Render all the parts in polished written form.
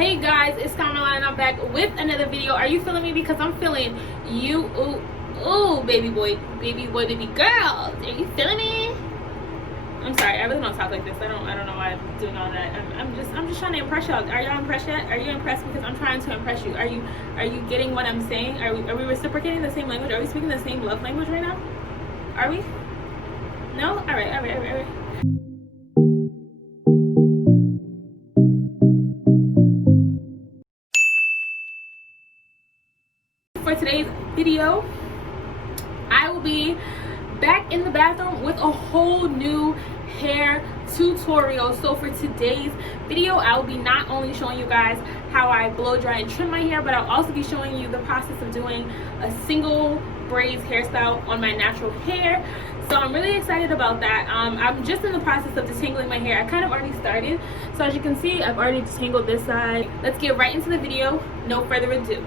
Hey guys, it's Caroline and I'm back with another video. Are you feeling me? Because I'm feeling you. Ooh, baby boy, baby girl. Are you feeling me? I'm sorry, I really don't talk like this. I don't know why I'm doing all that. I'm just trying to impress y'all. Are y'all impressed yet? Are you impressed? Because I'm trying to impress you. Are you getting what I'm saying? Are we reciprocating the same language? Are we speaking the same love language right now? Are we? No? All right. For today's video, I will be back in the bathroom with a whole new hair tutorial. So for today's video, I will be not only showing you guys how I blow dry and trim my hair, but I'll also be showing you the process of doing a single braids hairstyle on my natural hair. So I'm really excited about that. I'm just in the process of detangling my hair. I kind of already started, so as you can see, I've already detangled this side. Let's get right into the video. No further ado.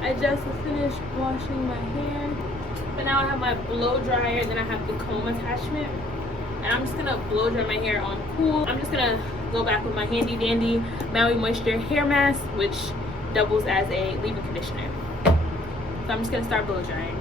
I just finished washing my hair, but now I have my blow dryer, and then I have the comb attachment, and I'm just gonna blow dry my hair on cool. I'm just gonna go back with my handy dandy Maui Moisture hair mask, which doubles as a leave-in conditioner. So I'm just gonna start blow drying.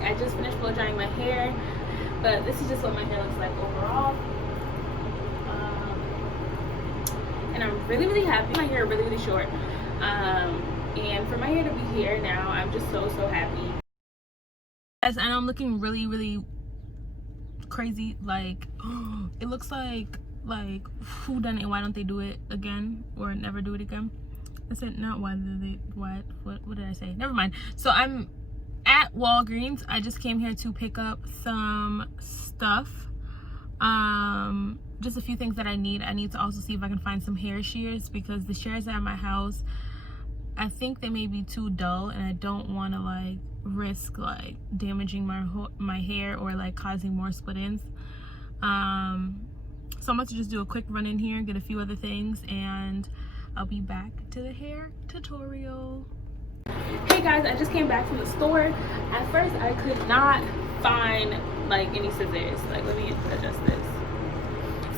I just finished blow drying my hair, but this is just what my hair looks like overall. And I'm really happy. My hair is really short, and for my hair to be here now, I'm just so happy. Guys, and I'm looking really crazy. Like it looks like who done it? Why don't they do it again or never do it again? I said not why did they what did I say? Never mind. So I'm at Walgreens. I just came here to pick up some stuff, just a few things that I need. I need to also see if I can find some hair shears, because the shears at my house, I think they may be too dull, and I don't want to like risk like damaging my hair or like causing more split ends. So I'm about to just do a quick run in here, get a few other things, and I'll be back to the hair tutorial. Hey guys, I just came back from the store. At first I could not find like any scissors. Like, let me adjust this.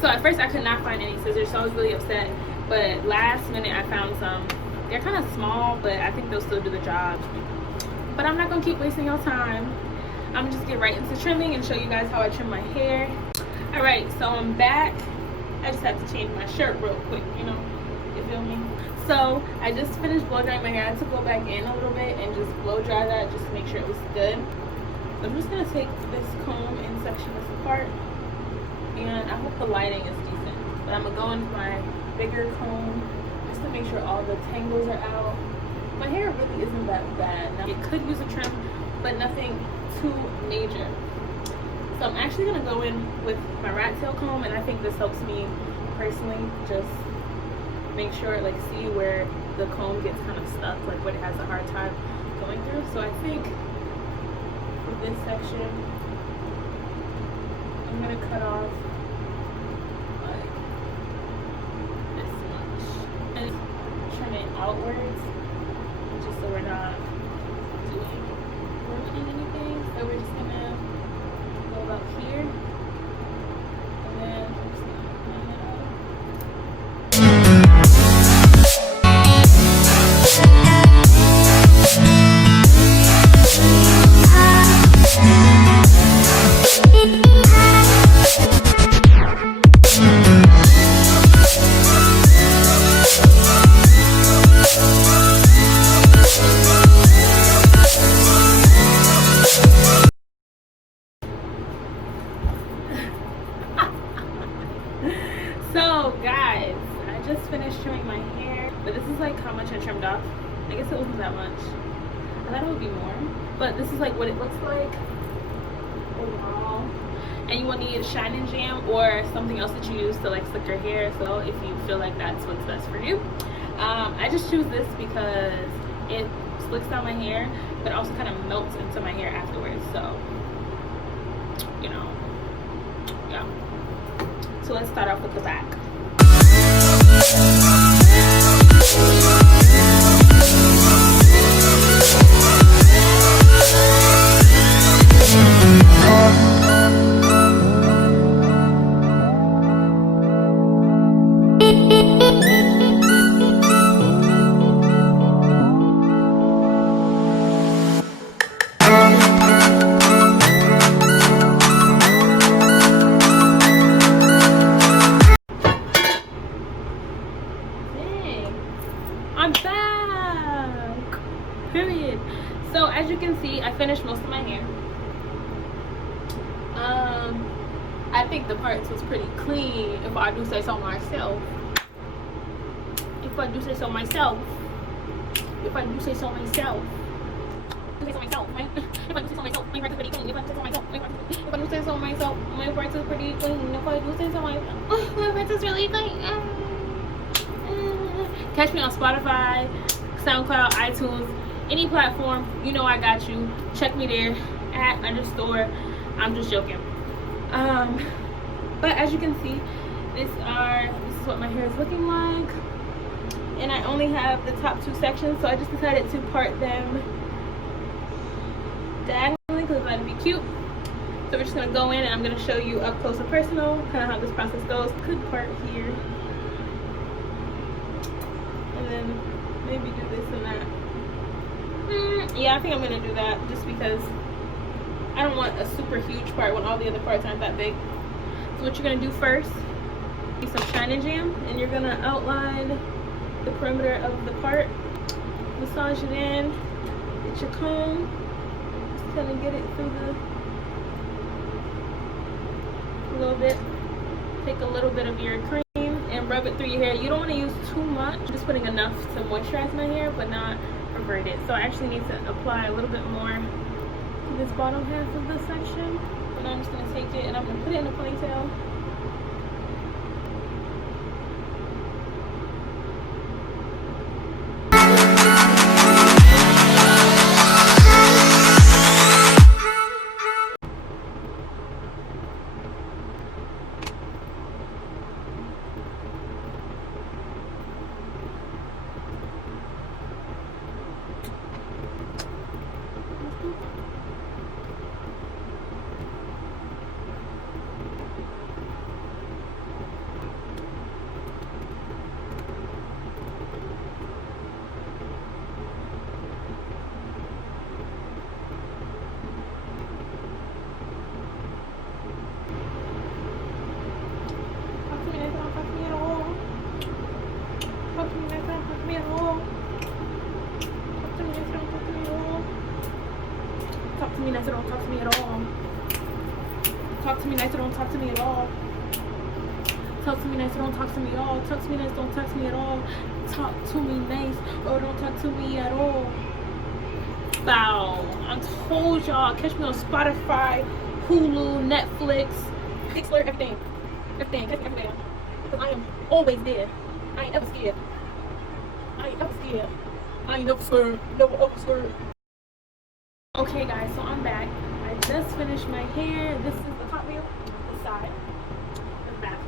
So at first I could not find any scissors, so I was really upset, but last minute I found some. They're kind of small, but I think they'll still do the job. But I'm not gonna keep wasting your time. I'm gonna just get right into trimming and show you guys how I trim my hair. All right, so I'm back. I just have to change my shirt real quick, you know, you feel me? So I just finished blow drying my hair. I had to go back in a little bit and just blow dry that just to make sure it was good. So I'm just gonna take this comb and section this apart, and I hope the lighting is decent. But I'm gonna go in with my bigger comb just to make sure all the tangles are out. My hair really isn't that bad. Now, it could use a trim, but nothing too major. So I'm actually gonna go in with my rat tail comb, and I think this helps me personally just make sure, like, see where the comb gets kind of stuck, like what it has a hard time going through. So I think for this section, I'm gonna cut off like this much and trim it outwards, just so we're not ruining anything. So we're just gonna go about here, and then I'm just gonna line it up. but this is like what it looks like overall. And you will need Shine Jam or something else that you use to like slick your hair, so if you feel like that's what's best for you. I just choose this because it slicks down my hair, but also kind of melts into my hair afterwards, so you know, yeah. So let's start off with the back. I'm back! Period. So as you can see, I finished most of my hair. I think the parts was pretty clean, if I do say so myself. If I do say so myself. If I do say so myself. If I do say so myself, my parts is pretty clean. If I do say so myself, if I do say so myself, my parts is pretty clean. If I do say so myself, my parts is really clean. Catch me on Spotify, SoundCloud, iTunes, any platform. You know I got you. Check me there @_. I'm just joking. But as you can see, this is what my hair is looking like, and I only have the top 2 sections, so I just decided to part them diagonally because I thought it'd be cute. So we're just gonna go in and I'm gonna show you up close and personal kind of how this process goes. Could part here. Then maybe do this and that. Yeah, I think I'm gonna do that just because I don't want a super huge part when all the other parts aren't that big. So what you're gonna do first, use some Shine Jam, and you're gonna outline the perimeter of the part, massage it in, get your comb, just kind of get it through a little bit, take a little bit of your cream and rub it through your hair. You don't want to use too much, just putting enough to moisturize my hair but not pervert it. So I actually need to apply a little bit more to this bottom half of this section, and I'm just going to take it and I'm going to put it in a ponytail. Talk to me nice or don't talk to me at all. Talk to me nice or don't talk to me at all. Talk to me nice or don't talk to me at all. Talk to me nice, don't talk to me at all. Talk to me nice or don't talk to me at all. Wow, I told y'all, catch me on Spotify, Hulu, Netflix, Pixlr, everything. Everything, catch me everywhere. Because I am always there. I ain't ever scared. I ain't ever scared. I ain't never scared. Never ever scared. Okay guys, so I'm back. I just finished my hair. This is the top view, the side, the back,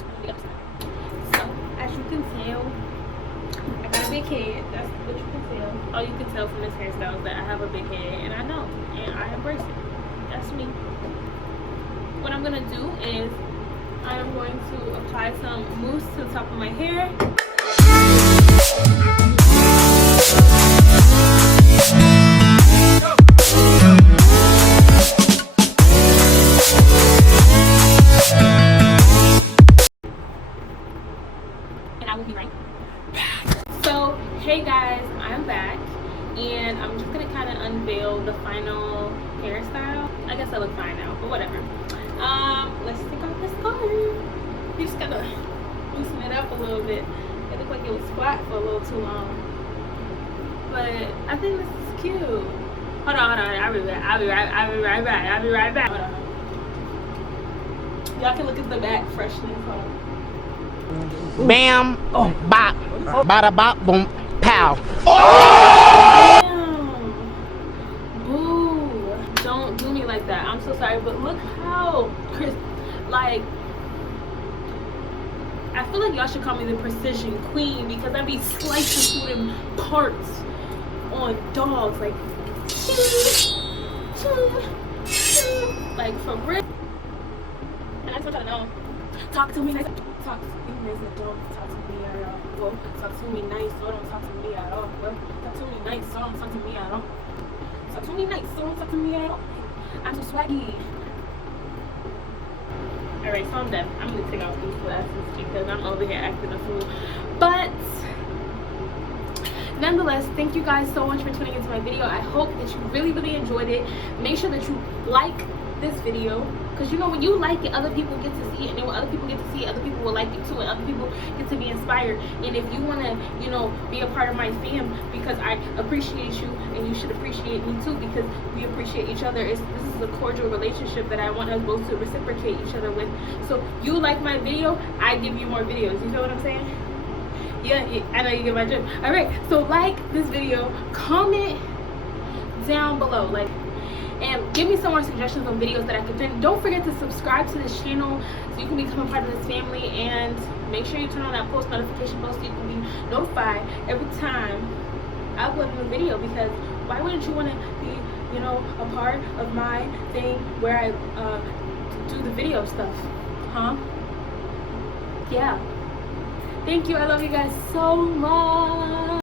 and the other side. So, as you can tell, I got a big head. That's what you can tell. All you can tell from this hairstyle is that I have a big head, and I know, and I embrace it. That's me. What I'm gonna do is I am going to apply some mousse to the top of my hair. And I will be right back. So, hey guys, I'm back, and I'm just gonna kind of unveil the final hairstyle. I guess I look fine now, but whatever. Let's take off this color. You just gotta loosen it up a little bit. It looked like it was flat for a little too long, but I think this is cute. Hold on. I'll be right back. Hold on. Y'all can look at the back freshly. Hold on. Bam, bop, bada bop, boom, pow. Damn. Boo. Don't do me like that. I'm so sorry, but look how Chris, like, I feel like y'all should call me the precision queen because I be slicing food in parts on dogs, like for real. And I just want to know, talk to me nice. Talk to me nice and don't talk to me at all. Well, talk to me nice or don't talk to me at all. Well, talk to me nice or don't talk to me at all. Talk to me nice or don't talk to me at all. I'm so swaggy. Alright, so I'm done. I'm gonna take off these glasses because I'm over here acting a fool. But nonetheless, thank you guys so much for tuning into my video. I hope that you really enjoyed it. Make sure that you like this video, because you know when you like it, other people get to see it, and then when other people get to see it, other people will like it too, and other people get to be inspired. And if you want to, you know, be a part of my fam, because I appreciate you and you should appreciate me too, because we appreciate each other. This is a cordial relationship that I want us both to reciprocate each other with. So you like my video, I give you more videos. You feel what I'm saying? Yeah, I know you get my drift. All right, so like this video, comment down below, like, and give me some more suggestions on videos that I can do. Don't forget to subscribe to this channel so you can become a part of this family, and make sure you turn on that post notification bell so you can be notified every time I upload a new video, because why wouldn't you want to be, you know, a part of my thing where I do the video stuff, huh? Yeah. Thank you. I love you guys so much.